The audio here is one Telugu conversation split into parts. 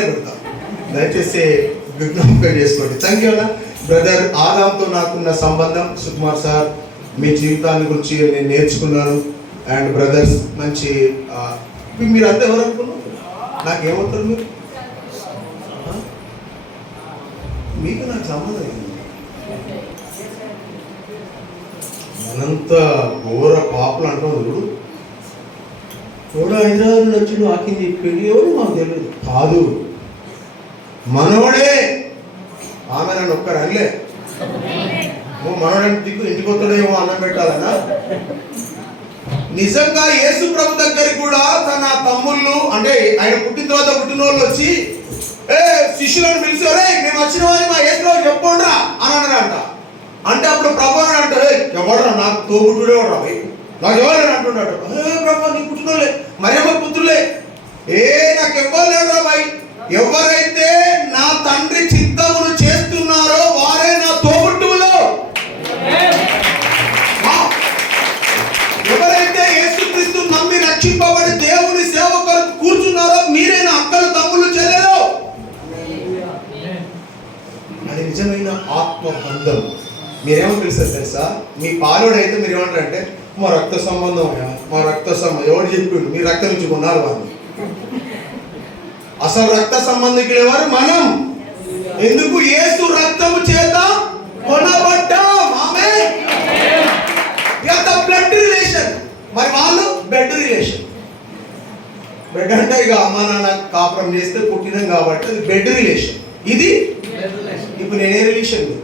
పెడతాం దయచేసి విజ్ఞాపకం చేసుకోండి థ్యాంక్ యూ అన్న. బ్రదర్ ఆదాంతో నాకున్న సంబంధం సుకుమార్ సార్ మీ జీవితాన్ని గురించి నేను నేర్చుకున్నాను. అండ్ బ్రదర్స్ మంచి మీరు మీ- ఎవరు అనుకున్నారు? నాకేమవుతారు మీరు? మీకు నాకు సంబంధం ఏంది మనంత ఘోర పాపలు అంటాం చూడు. ఎవడో హైదరాబాద్ నుండి వచ్చి వాకింగ్ ఎవరు మాకు తెలియదు. కాదు. మనవడే. ఆమె నన్ను ఒక్కరు అనలే. ఓ మనోడని దిక్కు ఇంటికి వస్తాడేమో అన్నం పెట్టాలన్నా నిజంగా యేసు ప్రభు దగ్గరికి కూడా తన తమ్ముళ్ళు అంటే ఆయన పుట్టిన తర్వాత పుట్టిన వాళ్ళు వచ్చి ఏ శిష్యులను పిలిచారే మేము వచ్చిన వారి మా యేసు ప్రభు చెప్పండిరా అని అన్నారంట. అంటే అప్పుడు ప్రభు అని అంటారు ఎవడరా? నాకు తోబుట్టుడే ఎవడరా నాకు అంటున్నాడు ఏ ప్రభు నీ పుట్టుకోలే మరేమో పుత్రులే ఏ నాకు ఎవ్వరు లేరురా ఎవరైతే నా తండ్రి చిత్తమును చేస్తున్నారో వారే నా తోబుట్టువులు. ఎవరైతే యేసుక్రీస్తు నమ్మి రక్షింపబడి దేవుని సేవ కొరకు కూర్చున్నారో మీరే నా అక్కలు తమ్ముళ్ళు చెల్లెలు. అది నిజమైన ఆత్మ బంధం మీరేమో తెలుసా తెలుసా? మీ పాలుడైతే మీరు ఏమంటారంటే మా రక్త సంబంధం మా రక్త సంబంధం. ఎవరు చెప్పిండు? మీ రక్తం నుంచి కొన్నారు వారిని అసలు రక్త సంబంధికులు ఎవరు? మనం. ఎందుకు యేసు రక్తము చేత కొనబడ్డాం? ఆమె బ్లడ్ రిలేషన్ మరి వాళ్ళు బెడ్ రిలేషన్ బెడ్ అంటే ఇక అమ్మా నాన్న కాపురం చేస్తే పుట్టినాం కాబట్టి అది బెడ్ రిలేషన్ ఇది? ఇప్పుడు నేనే రిలేషన్ ఏమే?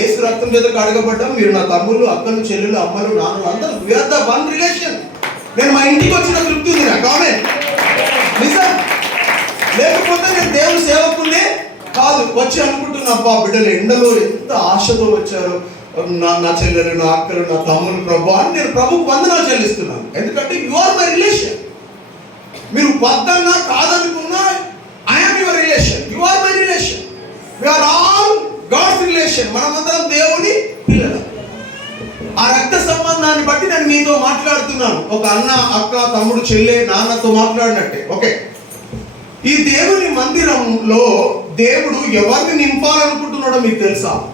ఏసు రక్తం చేత కడగబడ్డం మీరు నా తమ్ముళ్ళు అక్కలు చెల్లెలు అమ్మలు నాన్నలు అందరూ వీఆర్ ద వన్ రిలేషన్ నేను మా ఇంటికి వచ్చిన తృప్తి ఉంది నాకు. ఆమె నిజం. లేకపోతే నేను దేవుని సేవకునే కాదు. వచ్చి అనుకుంటున్నా అబ్బా బిడ్డలు ఎండలో ఎంత ఆశతో వచ్చారు. నా నా చెల్లెలు నా అక్కలు నా తమ్ముడు ప్రభు అని నేను ప్రభుకు వందనాలు చెల్లిస్తున్నాను. ఎందుకంటే యు ఆర్ మై రిలేషన్ మీరు వద్దన్నా క్రియేషన్ మనమందరం దేవుని పిల్లలు. ఆ రక్త సంబంధాన్ని బట్టి నేను మీతో మాట్లాడుతున్నాను. ఒక అన్న అక్క తమ్ముడు చెల్లె నాన్నతో మాట్లాడినట్టే. ఓకే? ఈ దేవుని మందిరంలో దేవుడు ఎవరిని నింపాలనుకుంటున్నాడో మీకు తెలుసా?